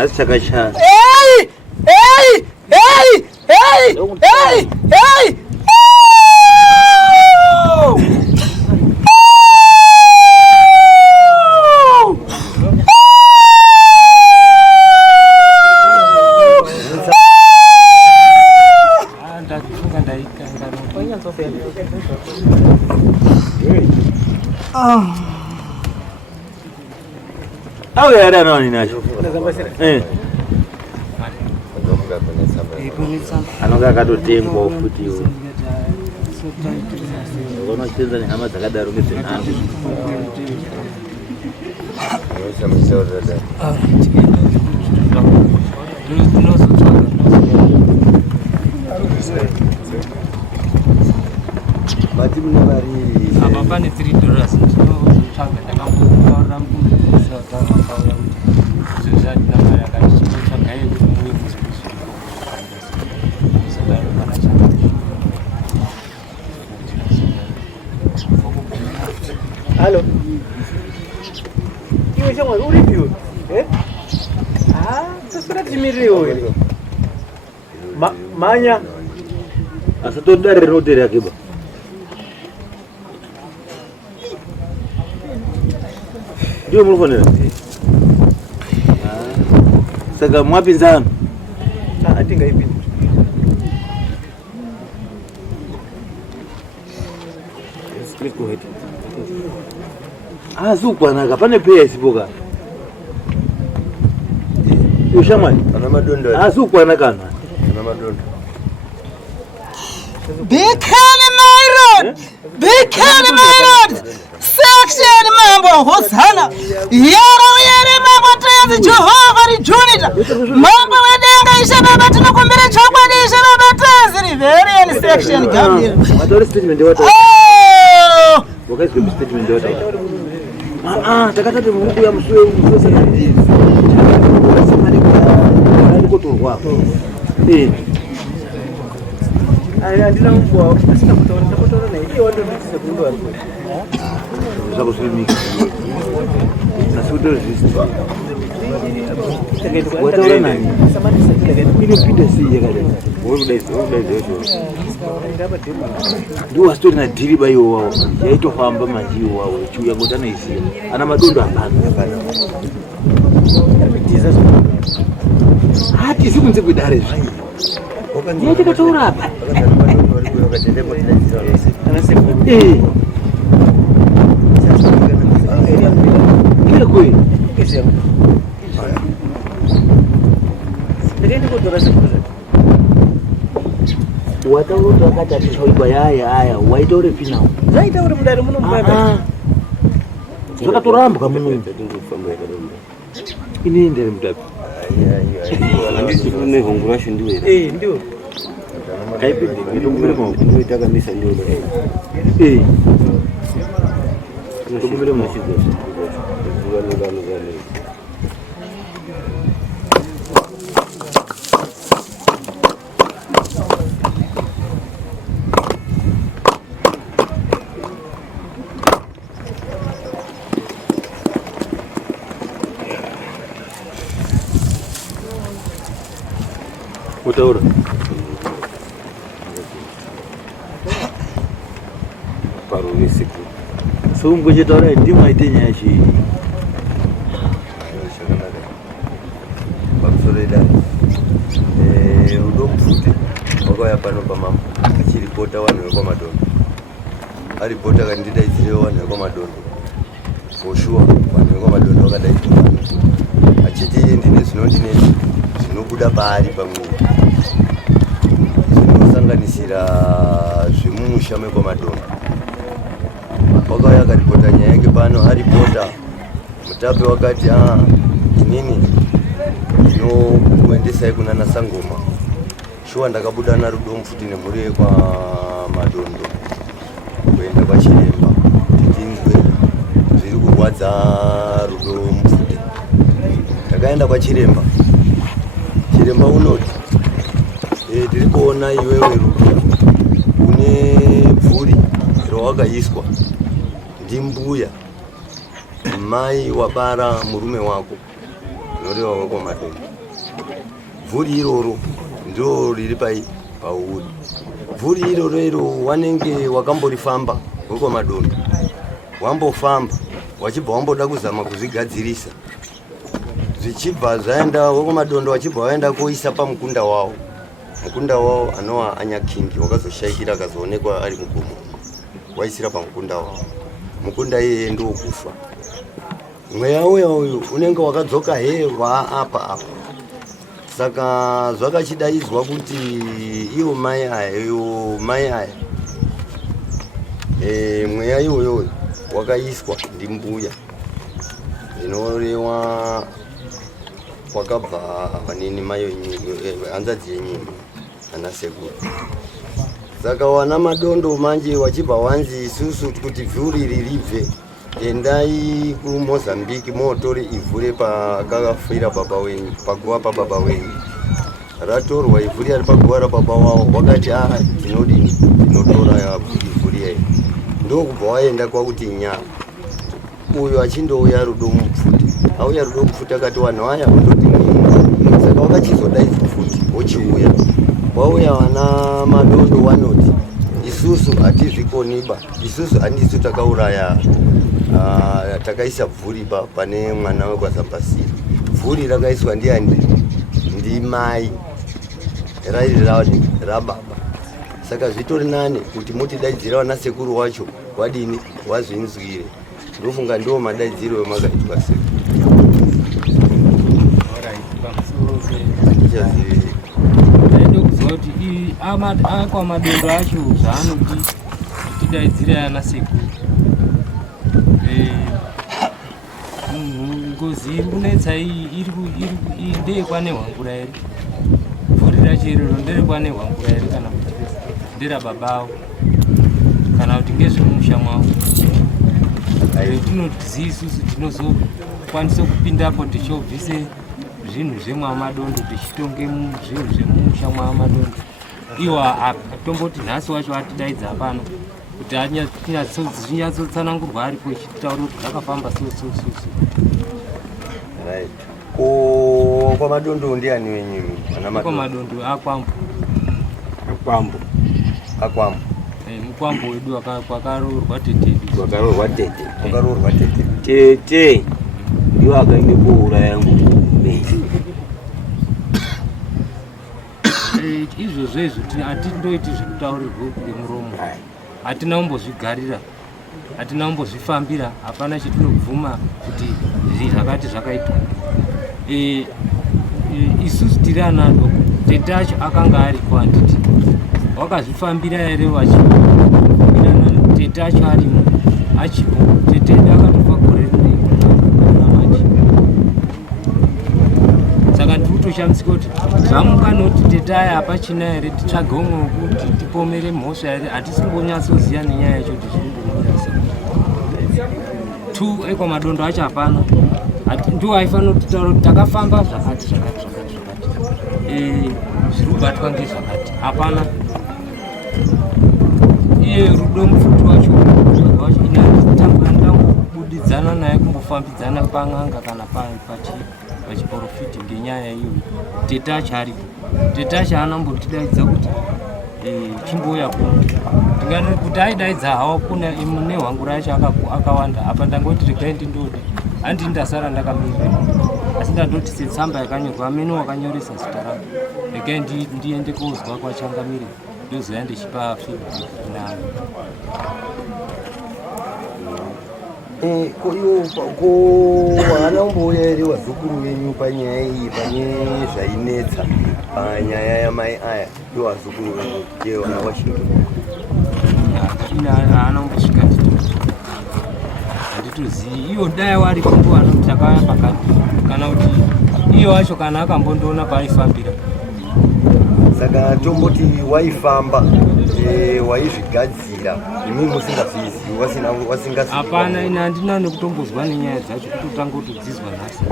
Nasi chakacha. Hey! Hey! Hey! Hey! Hey! Hey! Au ya ada nani nacho? Anoga katotengwa futi iwo. Ngono chenza ni hama dzakadaro ngedzenhando. Mati muna vari apa pane $3 ndinotsvaga ndakambotaurira mudzidzisi wataurira kuti zvezvati namba yakachitsvaga yekuti muve Halo. Iwe shamwari uri piyo? Taswira timiririwo iri. Manya. Asatodare hoteli yake ba. Ndio mlifonera. Saka mwapinzana. Atinga ipi. Sikiko hetu. Zukwanaka pane paya isipoka. Ushamani ana madondo. Zukwanaka ana. Ana madondo. Bikani my road. Bikani my road. Section mambo hosana. Yaro yere mambo tezi Jehova rijunita. Mambo wedenga isha baba tunakumbira chokwadi isha baba tezi very any section Gabriel. Madori statement watu. Wakati kwa statement watu. Takatatu Mungu ya mswe sana ndizi. Sema niko turwa. Andina mbwa asina kutora na hiyo watu ndio kundo hapo. Sasa kusimika. Sasa uto resist. Wataona nani? Ile pida si yekale. Wewe dai ndio story na diliba hiyo wao. Yaito famba manjio wao. Chuya ngotana isi. Ana madondo hapana. Hati siku nze kudare. Yeye katoura hapa. Kile kweli. Watauru wakati choiba yaya waitore finao. Zaitaure mudari muno mbaba. Zvakatoramba kamuno. Inoendere mudapi. Andisi kune hongurasho ndiwe. Ndio. Kaipindi ndokumira makundu itakamisa ndio. Ndokumira mashizo. Utaura. Paru nisiku. Sungu jitore ndima itenya yachi. Bamsoreda. Udomfuti. Wakaya pano pamama. Achiripota wanhu wekwamadondo. Aripota kandida izire wanhu wekwamadondo. For sure wanhu wekwamadondo wakadai pano. Achiti ndine zvinobuda paari pamwe. Zvinosanganisira zvimumusha mekwamadondo. Wakauya akaripota nyaya yake pano aripota mutape wakati inini ndinokuendesai kunana Sangoma shuwa ndakabuda narudo mfuti nemhuri yekwa madondo kuenda kwachiremba tinzwe zviri kurwadza rudo mfuti. Ndakaenda kwachiremba, chiremba unoti tiri kuona iwewe rudo une bvuri rawakaiswa ndimbuya mai wabara murume wako rinoreva wekwamadondo. Vhuri iroro ndiro riri pauri. Vhuri iroro wanenge wakamborifamba wekwamadondo, wambofamba wachibva wamboda kuzama kuzvigadzirisa, zvichibva zvaenda wekwamadondo wachibva waenda koisa pamukunda wavo. Mukunda wavo anova anyakingi wakazoshaikira akazoonekwa ari mugomo, waisira pamukunda wavo. Mukunda iyeye ndokufa. Mweya uyu unenge wakadzoka apa. Saka zvakachidaidzwa kuti iwo mai aya mweya iwoyo wakaiswa ndimbuya, zvinoreva wakabva vanini mai hanzadzi yenyimbo ana sekuru. Saka wana madondo manje wachibva wanzi isusu kuti vhuri ribve, endai kuMozambique motore ivhure pakakafira baba wenyu, paguva pababa wenyu. Ratorwa ivhuri ari paguva rababa wavo, wakati tinotora ivhuri yayo. Ndokubva waenda kwakuti nyama uyu achindouya rudo mupfuti, auya rudo mupfuti akati wanhu aya undoti nini. Saka wakachizodaidza futi wochiuya, wauya wana madondo wanoti isusu hatizvikoniba, isusu handisu takauraya takaisa vhuri pane mwana wekwazambasira. Vhuri rakaiswa ndiani? Ndimai, rairi rababa. Saka zvitori nane kuti mutidaidzira wana sekuru wacho wadini, wazvinzwire. Ndofunga ndiwo madaidziro emakaitwa sekuru. Kuti akwamadondo acho zvaanoti tidaidzira ana sekuru. Ngozi iri kunetsa iyi ndeyekwane Hwangura here? Vhuri racho iroro nderekwane Hwangura here kana kuti nderababavo kana kuti ngezvemusha mwavo? Tinoziva isusu tinozokwanisa kupindapo tichobvise zvinhu zvemwamadondo tichitonge zvinhu zvemumusha mwamadondo. Iwo tomboti nhasi wacho atidaidza pano kuti zvinyatsotsanangurwa aripo ichitaura kuti zvakafamba so. Right. Kwamadondo ndiani wenyu? Kwamadondo akwambo. Mukwambo wedu kwakaroorwa tete ndiwo akaende kouraya nguruve. Izvozvo hatindoiti zvekutaurirwa ngemuromo, hatina kumbozvigarira, hatina kumbozvifambira, hapana chatinobvuma kuti zvakati zvakaitwa. Isusu tiri ana adoko, tete acho akanga ariko, handiti wakazvifambira here vachifambirana? Tete acho arimo achipo, tete edu akatofa gore rinemachi. Saka ndiri kutoshamisika kuti zvamukanoti tete aya hapachina here, titsvage umwe wekuti tipomere mhosva here, hatisi kumbonyatsoziva nenyaya yacho kuti zvinombomira sei. Ekwamadondo acho hapana, ndiwo aifanira kutaura kuti takafamba zvakati zviri kubatwa ngezvakati, hapana. Iye rudo mupfuti wacho inandangobudidzana naye kumbofambidzana pang'anga kana pachiporofiti ngenyaya iyoyo. Tete acho aripo, tete acho anambotidaidza kuti chimbouya kuno. Ndingati kuti aidaidza hawa kuna neHwangura yacho akawanda, apa ndangoti regai ndindode, handi ndasara ndakamirira, asi ndandoti setsamba yakanyorwa amene wakanyoresa zita rangu, regai ndiende kozwa kwachangamire ndozoya ndichipa feedback nayo. Haana kumbouya here wazukuru venyu panyaya iyi, pane zvainetsa panyaya yamai aya? Ndo wazukuru venyu je wana washinga? Haana kumbosvika handitozivi. Iwo dai wari kumbowana kuti takauya pakati, kana kuti iyo wacho kana akambondoona paaifambira. Saka tomboti waifamba waizvigadzira imi musingazvizivi, wasingazivi? Hapana, ina handina nekutombozwa nenyaya dzacho, kutotanga kutodzizwa nhasi.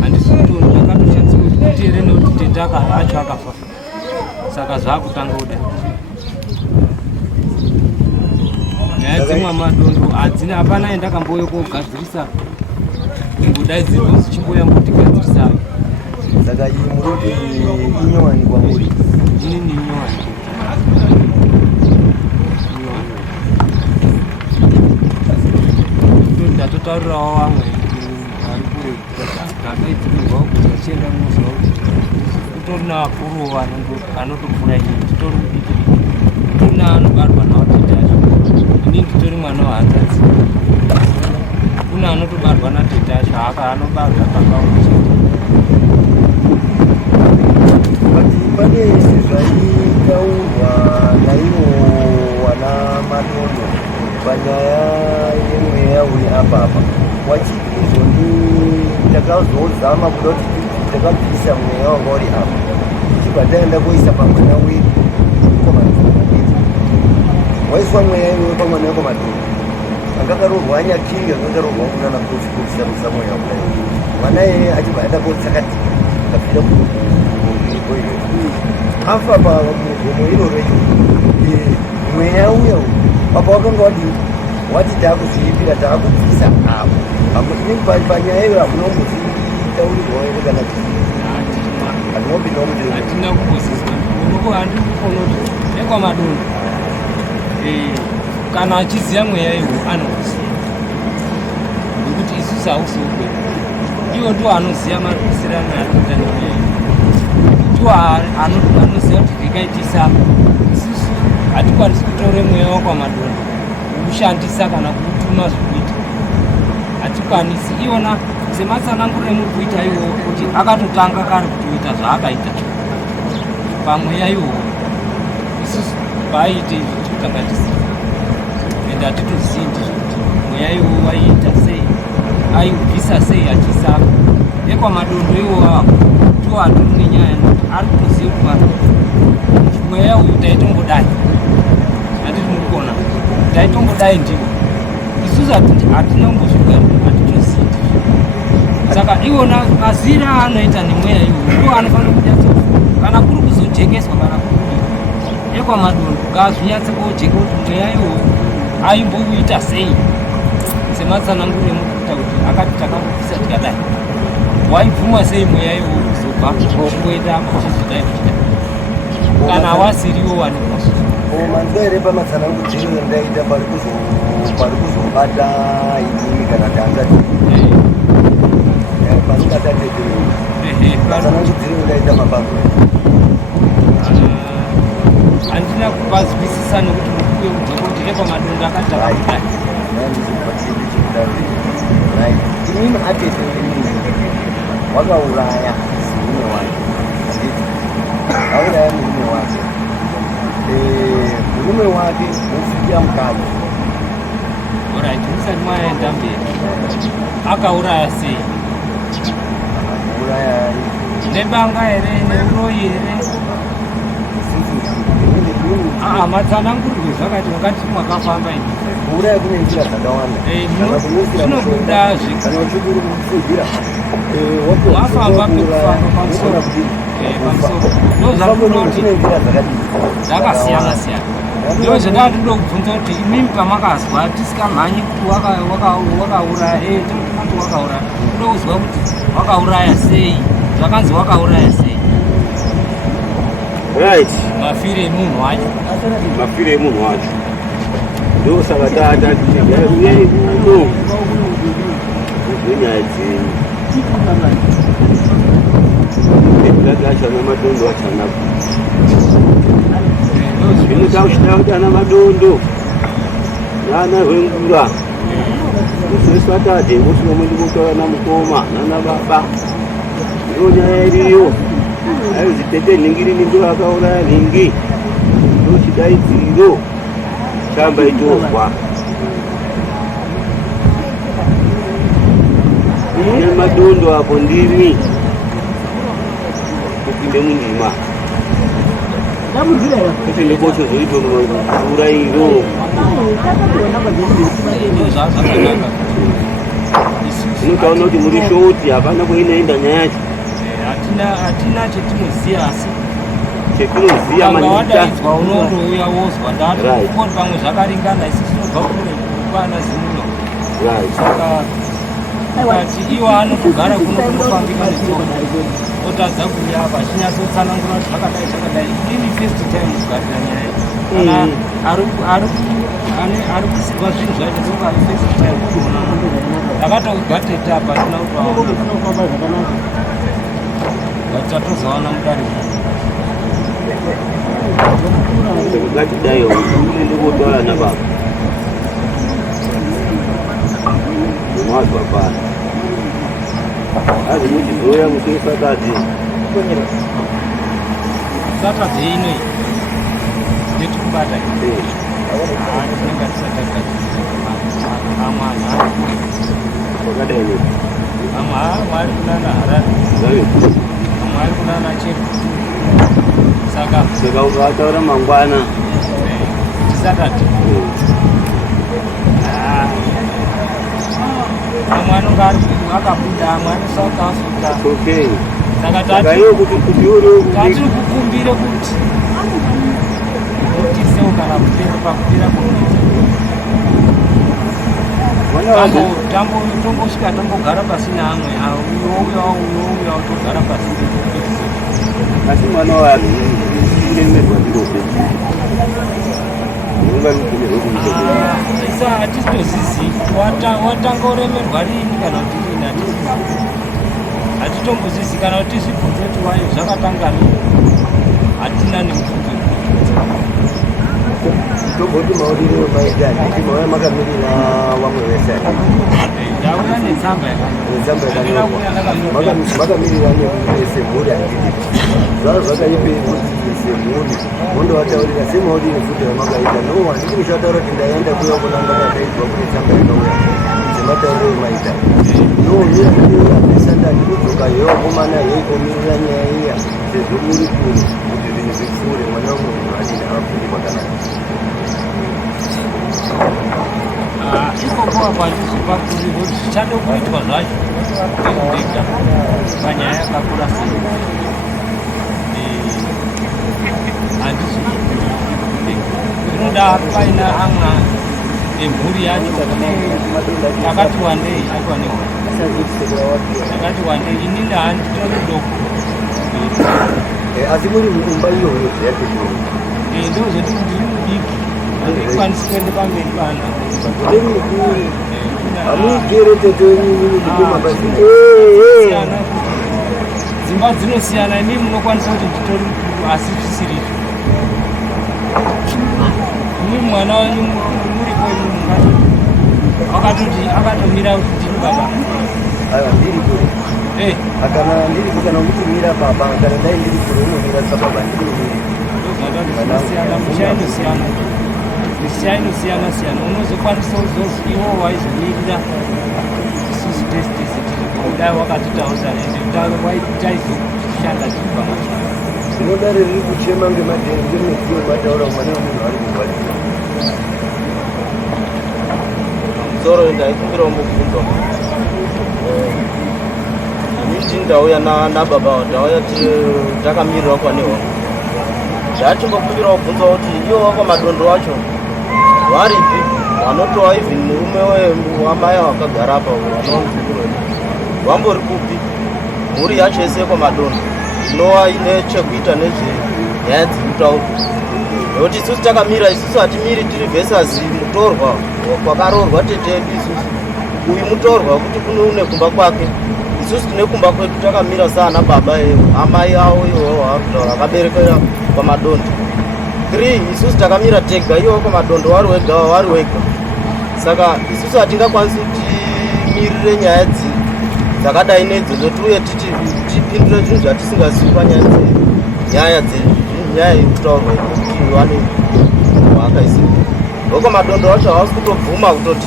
Handisitoni akatoshandisa kuti here nekuti tete acho akafa, saka zvaakutanga kudai. Nyaya dzemwamadondo hadzina, hapana endakamboyo kogadzirisa chimbodaidzirwa kuti chimboya mbotigadzirisa saka iyi munoti inyowani kwamuri inini inyowani ndatotaurirawo vamwe vari kure ndakaitirwa kuti achienda muziva kuti kutori naakuru anotopfuura inini titori kudiki kutori naanobarwa nawo tetacho inini titori mwana wahanzadzi kuna anotobarwa natetacho anobarwa pakaochete pane zvaitaurwa naivo wana Manondo panyaya yemweya uri apapa wachiti izvoni takazozama kuda kuti takabvisa mweya wanga uri apa tichibva taenda kuisa pamwana wedu waiswa mweya iwewe pamwana wako madhuru angakarohwa anyakinga angakarorwa kunana kuisa mweya kudai mwana yeye achibva aenda kotsakati akapinda kuiko iyo afa pamugomo iroro mweya uya apa wakanga wati taakuzviipira taakubvisa apo panyaya iyo hamunombozitaurirwa ere kana hatinopinda kuti hatina kumbozizwa unoko handiri kufona kuti nekwamadondo kana achiziva mweya iwo anokuziva nekuti isusu hausiukwe iwo ndo anoziva marwisirano anoita nemweya ndo anoziva kuti ndikaitisa isusu hatikwanisi kutore mweya wakwamadondo kushandisa kana kutuma zvekuita hatikwanisi iwona sematsanangurire muri kuita iwo kuti akatotanga kari kutoita zvaakaita pamweya iwo isusu paaiite izvi tikutanga tisiva ende hatitozii ndizvo kuti mweya iwo waiita sei aibvisa sei achisaka nekwamadondo iwo to hatori nenyaya nokuti ari kuziva kuti mweya uyu taitombodai handiti muri kuona taitombodai ndiwo isusu hatinambozviga hatitozii saka iwona mazira anoita nemweya iwo ndo anofanira kunyatsa kana kuri kuzojengeswa kana kuri nekwamadondo ngazvinyatse kojeka kuti mweya iwo aimbouita sei sematsananguro emukuita kuti akati takambobvisa tikadai waibvuma sei mweya iwo kuzobva kuenda kuchizodai kuchidai kana wasiriwo wanikwa manzwa here pamatsanangudziro endaita pari kuzobata inini kana tangati panongatatete endaita mabako handina kupazwisisa nekuti mukuye kudzokoti nekwamadondo akati takakudai inini atete wakauraya murume wake auraya murume wake murume wake mufikia mukadzi orit musati maenda mberi akauraya sei uraya nebanga here neuroyi here matsanangurirwe zvakati ungati mwakafamba ini uraya kune njira dzakawanda zvinobuda mafamba pekufamba pamusoro ndo zvakuda kuti dzakasiyana siyana ndo zvada toda kubvunza kuti imimi pamakazwa tisikamhanyi kuti wakauraya tinoti wakauraya toda kuzwa kuti wakauraya sei zvakanzi wakauraya sei right mafire emunhu wacho mafire emunhu wacho ndosaka taatauyai uno zvenyaya dzenyu ekudati acho ana madondo achana zvinoda kuchida kuti ana madondo nana hwengura musoisatadhe musinomundi mutaura namukoma nana baba ndo nyaya iriyo aizi tete nhingirini ndo akauraya nhingi ndo chidaidziro chamba itorwa ine madondo apo ndimi kupinde mundima kuti nekocho zoitoura iro zvinotaona kuti muri shoti hapana kwainoenda nyaya yacho hatina chetinoziva asi chetinoziva wadaidzwa unondouya wozwa pamwe zvakaringana isi tinobva kure kwana zimuno saka Kati iwo anotogara kunofambika netsoka otadza kuuya apa achinyatotsanangura zvakadai ini first time kugarira nyaya kana ari kuziva zvinhu zvacho ndoka ari first time kuona akatogateta apa asina kutatozoona mudari ngatidayo ndikutora nababa mwazwa pana azi muchizoya muchiisakadzi sakadzi inoi ndetikubata tinenge tisataaamwana wakadai amwari kunana harari amwari kunana chefu saka ukataura mangwana tisatati amwe anonga akabuda amwe ari South Africa saka tatiri kukumbire kuti otisewo kana kupera pakupera kwemwedzi tombosvika tombogara pasi neamwe uyo togara pasi asi mwana wanhu uremerwa ndirope isa hatitozizi watanga uremerwa rini kana kuti rini hatitombozizi kana kuti zvibvunzo kuti wayo zvakatanga rini hatina nemubvunzo tomboti mauriro maita nditi mauya makamirira vamwe vese ndauya netsamba makamirira semhuri handidi zvava zvakaipei kuti semhuri mondovataurira semauriro futi vamakaita no handiti kuchataura kuti ndaenda kuya kunanga kadaidzwa kune tsamba yakauya sematauriro maita no miraaisanda ndikudzoka yevakomana yeikomirira nyaya iya sezvo muri kure kuti zvinhu zvipfuure mwana wemunhu adini avafundi kwakanaka ikokowa kwandizvipakurivo zvichado kuitwa zvacho ndega panyaya yakakura sei zvinoda paina amwe emhuri yacho akati wandei akati wandei ini ndahandi toridoko asi muri muimba iyoyo zveyatoo ndozoti ndiri mudiki andikwanisi kuende pamberi pana dzimba dzinosiyana ini munokwanisa kuti nditori asi zvisiricho ini mwana wenyu muri kwenyu akatomira kuti ndiri baba ndiri kure kana ndiri kana kuti mira baba kana dai ndiri kure unomira sababa ndiri zvisiyana unozokwanisa uzozi iwo waizomirira isusu tesitesi kudai wakatitauzanende waizoshanda tiri pamachana zvinodare riri kuchema ngemedziyo mataura mwana wemunhu ari kurwadziwa musoro ndaikumbirawo mubvunzo inini ndauya nababa ndauya takamirira kwaneho ndachimbokuvirawo bvunza kuti iwo wakamadondo wacho waripi wanotowa even murume wamai wakagara apa wanomuukuro wambori kupi mhuri yacho yese kwamadondo inova ine chekuita nezvenyaya dzemutauro nekuti isusu takamira isusu hatimiri tiri vhesasi mutorwa kwakaroorwa tetedu isusu uyu mutorwa kuti kunoune kumba kwake isusu tine kumba kwedu takamira saana baba amai avo ivovo varikutaura akaberekera kwamadondo 3 isusu takamira tega ivo kwamadondo wari wega saka isusu hatingakwanisi kuti timirire nyaya dzakadai nedzo zotiuye tipindure zvinhu zvatisingazivi panyaya nyaya yekutaurwa kuti vane vaakaisiwa ndokwamadondo wacho havasi kutobvuma kutoti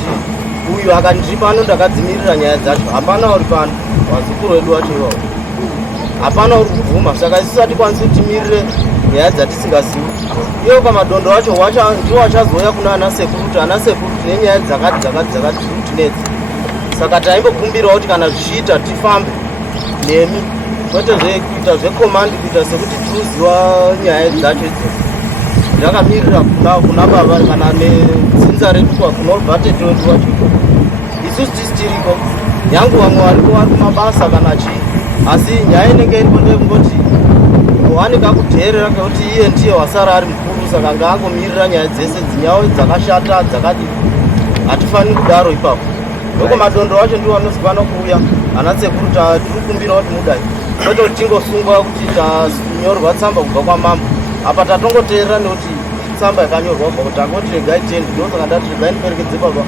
uyu akandiri pano ndakadzimirira nyaya dzacho hapana uri pano wazukuru wedu wacho iwavo hapana uri kubvuma saka isusu hatikwanisi kuti timirire nyaya dzatisingazivi iwo kwamadondo wacho ndiwo wachazoya kuna ana sekuruti nenyaya dzakati tinedzi saka taimbokumbirawo kuti kana zvichiita tifambe nemi kwete kuita zvekomandi kuita sekuti tinoziva nyaya dzacho idzo ndakamirira kuna baba kana nedzinza redu kunobva tete wedu wacho isusu tisi tiriko nyangu vamwe vari kumabasa kana chii, asi nyaya inenge iripo ndekungoti wanika kuteerera kuti iye ndiye wasara ari mukuru, saka ngaangomirira nyaya dzese dzinyawo dzakashata dzakati hatifaniri kudaro ipapo. Doko madondo acho ndiwo anozikwana kuuya anatsekuru tiri kumbira kuti mudai kwete kuti tingosungwa kuti tanyorwa tsamba kubva kwamambo apa tatongoteerera nekuti tsamba yakanyorwa kubva kuti angoti regai tende, ndosaka ndati regai ndiperekedze baba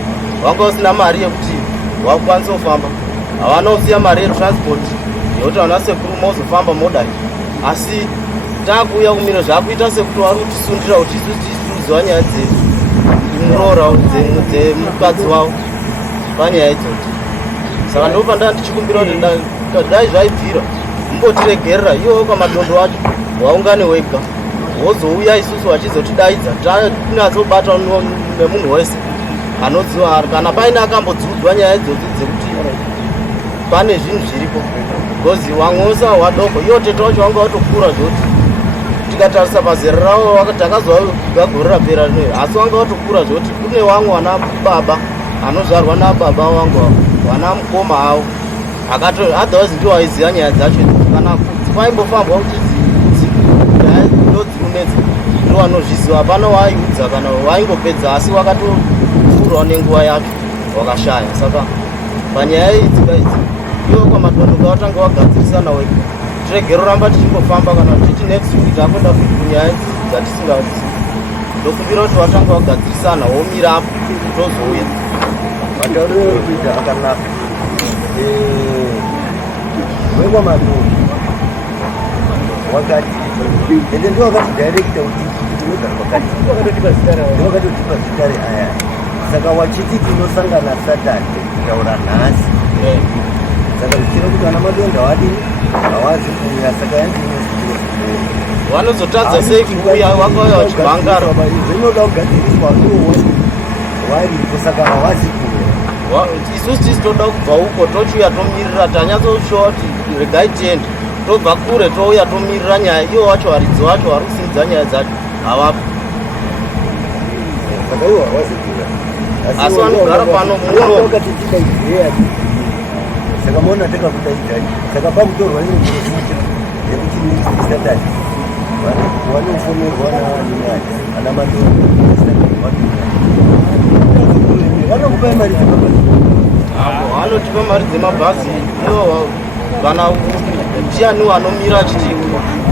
wanga usina mari yekuti wakukwanisa kufamba, havana kusiya mari yetransport yekuti vana sekuru mozofamba modai, asi takuuya kumira zvakuita sekuti vari kutisundira kuti isusu tisurudziwa nyaya dzemuroora dzemukadzi wavo panyaya idzoti. Saka ndopanda ndichikumbira kuti dai zvaibvira mumbotiregerera iwo kwamadondo acho waungane wega wozouya isusu vachizotidaidza tinasobata nemunhu wese anodziwa kana paine akambodzudzwa nyaya idzodzi dzekuti pane zvinhu zviripo, because wamwe usa wadoko iwo tete wacho wanga watokura zvoti tikatarisa pazera ravo takazova gagore rapera rino, asi wanga watokura zvoti kune wamwe wana baba anozvarwa nababa wangu wana mukoma avo akato otherwise ndiwo aiziva nyaya dzacho kana paimbofambwa kuti ndo dzinonetsa ndiwo anozviziva, hapana waiudza kana waingopedza, asi wakatofurawo nenguva yacho wakashaya. Saka panyaya idzi kaidzi iwo kwamadondo kautanga wagadzirisana wega, tiregero ramba tichingofamba kana tichiti next week takwenda kunyaya dzatisingazivi, ndokumbira kuti watanga wagadzirisana womira apo tozouya matauriro ekuita akanaka. Wekwa madondo wakati ende ndiwo wakati director kuti tinogara pakati, wakatotipa zitare aya. Saka wachiti tinosangana Saturday kutaura nhasi, saka zvichira kuti vana madondo vadini hawazi kuuya, saka yandii vanozotadza sei kuuya wakauya vachibhangara, zvinoda kugadziriswa waripo, saka hawazi kuuya. Isusu tisi toda kubva uko tochiuya tomirira, tanyatsoshowa kuti regai tiende, tobva kure touya tomirira nyaya, iwo wacho varidzi vacho vari kusimudza nyaya dzacho havapo, saka iwo hawazi kuuya, asi vanogara pano muno. Saka mona takakudaidzai, saka pakutorwa inoprofita yekuti Saturday vanofonerwa ana madondo vanokupai mari dzemabhazi, vanotipa mari dzemabhazi iwo kana ndiani wanomira achiti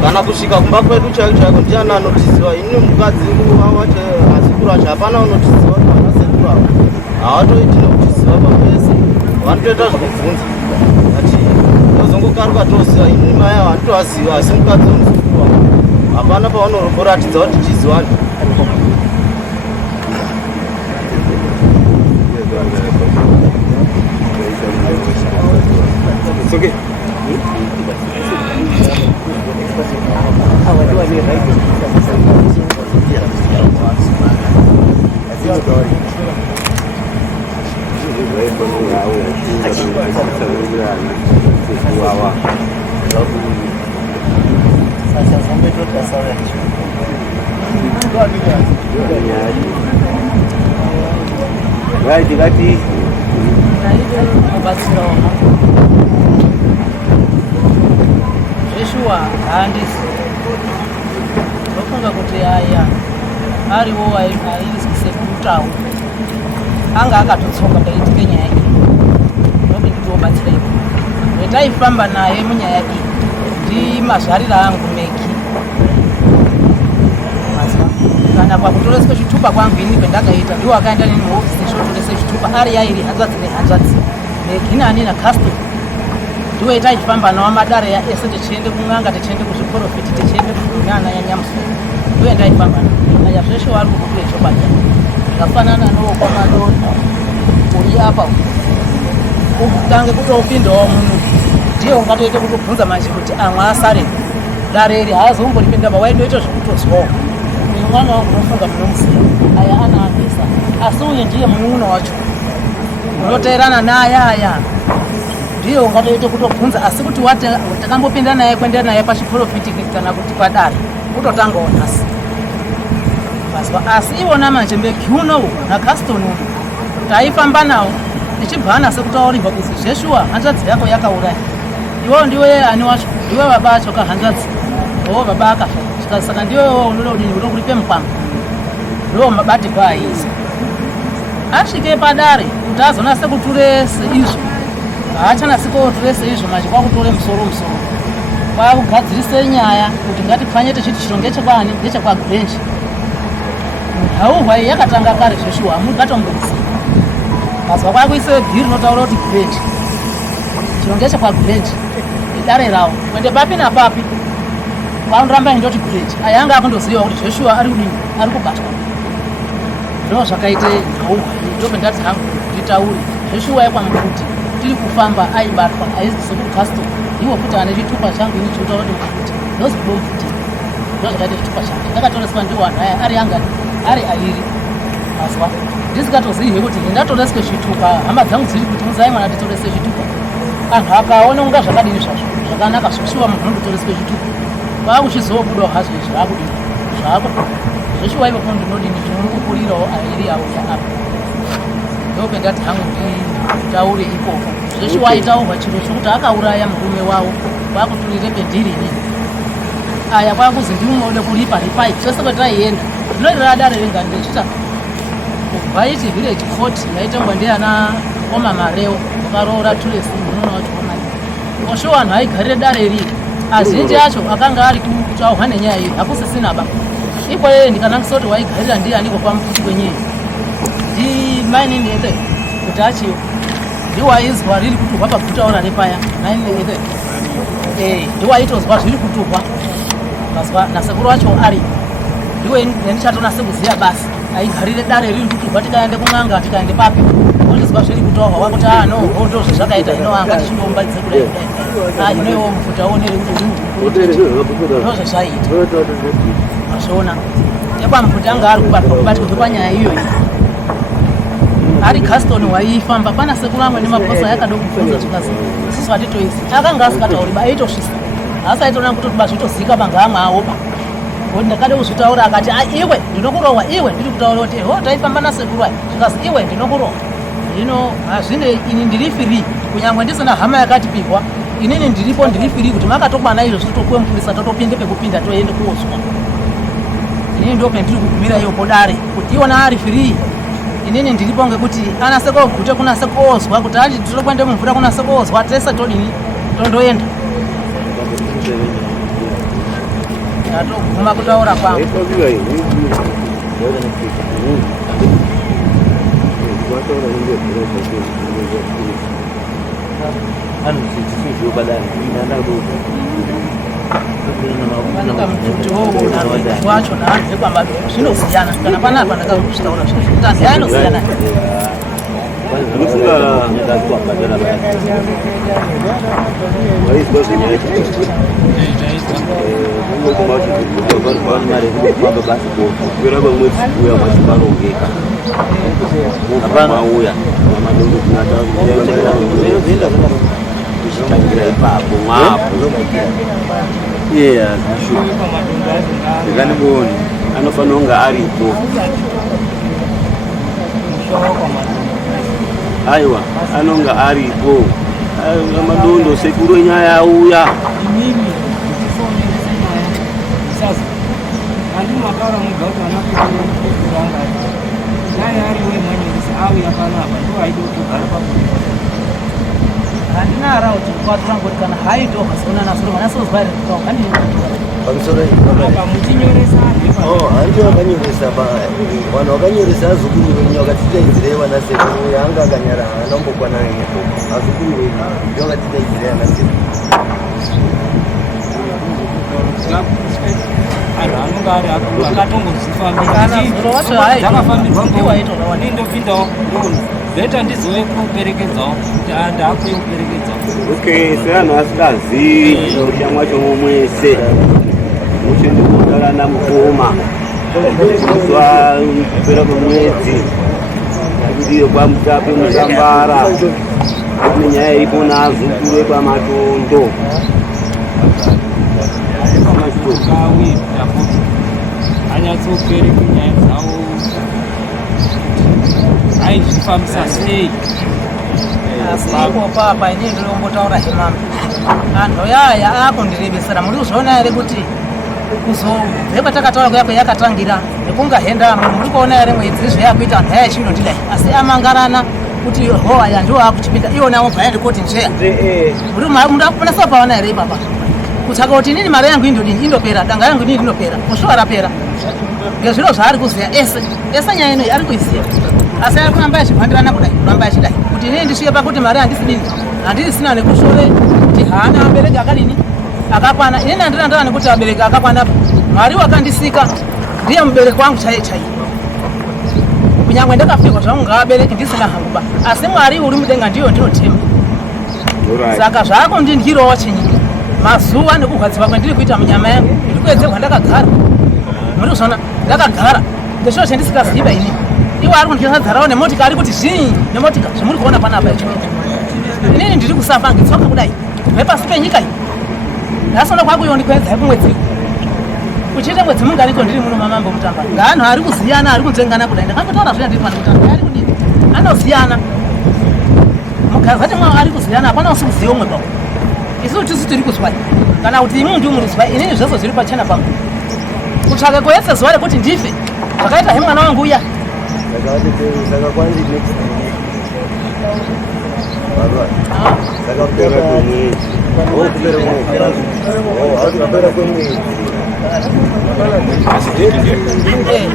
kana kusvika kumba kwedu chaiko chaiko ndiani anotiziva. Ini mukadzi wacho asikuru acho hapana unotiziva, vana sekuru avo havatoiti nekutiziva pavese, vanotoita zvekubvunza ati tozongokaruka toziva. Ini mai avo handitovaziva, asi mukadzi unosekuru wavo hapana pavanoromboratidza kuti tichizivani. It's okay. Joshua handisi ndofunga kuti aya ariwo aisekutawo anga akatotsoka ndaitike nyaya iyi ndobe nditobatsireko etaifamba naye munyaya iyi ndi mazvarira angu meki kana pakutoreswe zvitupa kwangu ini pendakaita ndiwo akaenda neni muofisi chotorese zvitupa ari yairi hanzvadzi meki nani nacustom ndiwo etaifamba nawo madare ese tichiende kun'anga tichiende kuzviprofiti tichiende kunana yanyamuswa ndiwo endaifamba aya zveshe wari kukuecho bata zvakafanana nowokwamadonda uri apa utange kutopindawo muno ndiyo ungatoite kutobvunza manje kuti amwe asare dare iri haazomboripindaba waitoita zvekutozwawo mwana wangu unofunga munomusiya aya anaanisa asi uyu ndiye mununo wacho unoteerana naye aya ndiyo ungatoite kutobvunza, asi kuti takambopinda naye kuenda naye pachiprofiti kana kuti padare kutotanga onasi mazwa. Asi iwona manje mbekiunowo nacustom taifamba nawo Ndichibhana sekutaurirwa kuzi Joshua hanzvadzi yako yakauraya. Iwo ndiwe ani wacho, ndiwe baba acho kahanzvadzi. Baba akafa. Saka ndiwe unoda kudini kuti kuripe mukwama. Ndiwo mabati kwaisa. Asvike padare kuti azonase kuturese izvo. Haachanasi kuturese izvo manje kwakutore musoro. Kwakugadzirise nyaya kuti ngatifanye tichiti chiro ngechekwani ngechekwaGrange. Hauhwa yakatanga kare Joshua mukatombonzi. Mazwa kwakuise bhiri rinotaura kuti Grange. Chiro ngechekwaGrange. Idare rawo. Kwende papi napapi. Kwaundoramba indoti Grange. Ayanga akundoziva kuti Joshua ari kudini ari kubatwa. Ndo zvakaite hauhwa. Ndopendati hangu nditaure. Joshua yakwamukuti tiri kufamba aibatwa aizokuti custom. Iwo kuti ane chitupa changu ini chinotaura kuti ndozibomfuti. Ndo zvakaite chitupa changu. Ndakatoreswa ndiwanhu aya ari angani. Ari airi mazwa ndisikatozive kuti ndatoreswe chitupa hama dzangu dziri kuti muzai mwana nditorese chitupa anhu akaona unga zvakadini zvazvo zvakanaka zvoshuwa munhu unondotoreswe chitupa kwakuchizobudawo hazvo zvakudini zvako zvoshuwa ivo kuno ndinodini ndinomukurirawo airi auya apa ndopendati hangu nditaure ikoko zvoshuwa aitaurwa chiro chokuti akauraya murume wavo kwakuturire pendirini aya kwakuzi ndimunode kuripa ripai zvese kwetaienda ndinoiradare renga ndechita kubvaiti village court yaitengwa ndiana Koma Mareo ukaroora Tulesi munoona wacho komai osho vanhu aigarire dare iri azhinji acho akanga ari kutauhwa nenyaya iyi hakusisina ba iko yeye ndikanangisa kuti waigarira ndianiko pamufuti kwenyaya ndimainini ete kuti achiyo ndiwaizwa riri kuturwa pakutaura nepaya nainini ete ndiwaitozwa zviri kuturwa mazwa nasekuru wacho ari ndiwe ndichatonase kuziya basi aigarire dare riri kuturwa tikaende kumanga tikaende papi ondizwa zviri kutorwa wakuti no ndo zvakaita inoanga tichinombaidze kudai inoiwo mufuta onere kuti ndo zvezvaita mazvona ekwamufuta anga ari kubatwa panyaya iyoyi ari Gaston waifamba pana sekuru amwe nemaposa yakada kubvunza zvikazi isusu hatitoisi akanga asikatauri aitosvisa asi aitona kuti bazvitozika pangama awopa ndakada kuzvitaura akati iwe ndinokurohwa iwe ndiri kutaura kuti taifamba nasekuru aya zvikazi iwe ndinokurohwa hino hazvine ini ndiri free kunyangwe ndisina hama yakati pihwa inini ndiripo ndiri free kuti makatokwana izvo zvitokuwe mupurisa totopinde pekupinda toende kuozwa inini ndopendiri kugumira iyo podare kuti iwona ari free inini ndiripo ngekuti anase kogute kunase koozwa kuti ati titokwende mumvura kunase koozwa tese todini tondoenda atoguma kutaura kwangu wacho naanze kwamba zvinosiyana kana panapa ndakazvitaura zvinhu anosiyana anofana kunge aripo aiwa anonga aripo madondo sekuru enyaya auya handinara kuti kwaturangoti kana haito kasona nasoro manasozvari kani pamusoro hanti wakanyoresa vanhu vakanyoresa azukuru venyu vakatitaidzirei vana sekuru yanga akanyara anambokwana nepo azukuru venyu vakatitaidzirei vana sekuru anhu anonga ari akuru akatongozvifambiraakafambirwa ngondopindawo ndonu bheta ndizove kuperekedzawo kuti ndaakuye kuperekedzawo okay seanhu asikazivi ushamwa chomwe mwese muchendikutarana mukoma kuzwa kupera kwemwedzi akudiyo kwamutape musambara ane nyaya iripo naazukuru epamatondo kawi tapoti anyatsopereke nyaya dzawo aizvifambisa sei Asipo papa ini ndilombotaura hemama. Antu yaya akundirebesera muri kuzviona ere kuti kuzobve takataura kuyako yakatangira nekunga henda muri kuona ere mwedzi zvayakuita antu aya chino ndidai asi amangarana kuti hoa ya ndio akuchipinda iona wobva yaende koti njeya muri mundakuponesa paona ere baba kutsaka kuti nini mari yangu indodini indopera danga yangu nini indopera kusvika rapera ngezviro zvaari kuziya ese nyaya inoyi ari kuiziya asi ari kuramba achimhandirana kudai kuramba achidai kuti inini ndisvike pakuti mari handisidini handisina nekushore kuti haana abereki akadini akakwana inini handirandana nekuti abereki akakwana mwari wakandisika ndiye mubereki wangu chaiye chaiye kunyangwe ndakafikwa zvangu ngaabereki ndisina hanguba asi mwari uri mudenga ndiyo ndinotema saka zvakundindyirawo chinyika mazuva nekugadziva kwandiri kuita munyama yangu ndiri kuedze kwandakagara muri kuzona ndakagara ndezviro chandisikaziva ini iwo ari kundisadharawo nemotikari kuti zvii nemotika zvamuri kuona panapa ichoita inini ndiri kusafa ngitsoka kudai kubve pasi penyika iyi ndasona kwakuyondikwedzai kumwedzi kuchiita mwedzi munganiko ndiri muno mamambo mutamba ngaanhu ari kuziyana ari kunzengana kudai ndakangotaura zviya ndiri pano kutamba ari kudini anoziyana mukazati mwawo ari kuziyana hapana usi kuziva umwe pako isusu tisu tiri kuzwai kana kuti imu ndi umuruzwai inini zvese zviri pachena pangu kutsvaka kuedze zuva rekuti ndife zvakaita he mwana wangu uya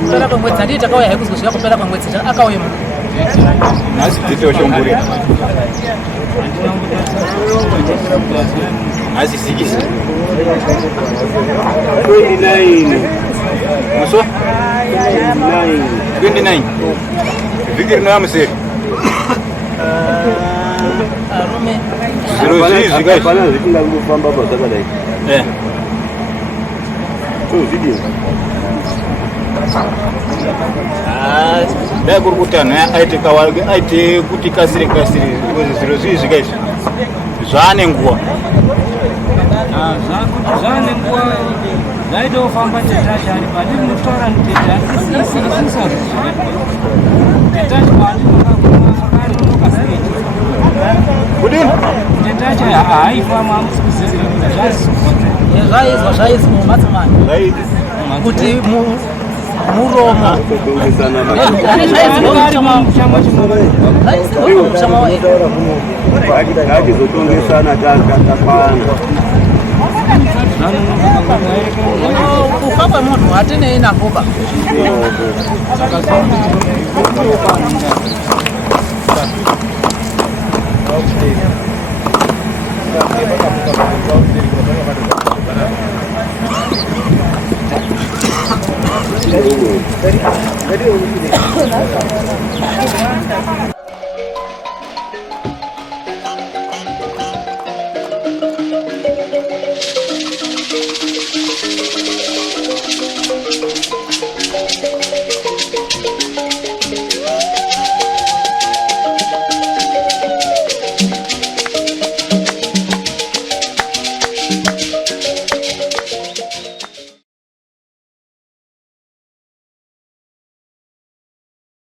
kupera kwemwedzi handii takauya hekuzosvika kupera kwemwedzi akauya muno nasi tito shomburi nasi sikisi 29 muso 29 fikiri na msiri arume zero zizi guys pana zikinga kufamba pasakadai zidi dai kurukutana aite kawalge aite kuti kasire zero zizi guys zvane nguwa zvane nguwa zaitofamba tetacha ari pati mutora tetacha isisa tetacha pati makakari nokasiri kudini tetacha haifama zvaizwa mumatsamani kuti muromo achizotongesana takwana kufa kwemunhu hatinei nakoba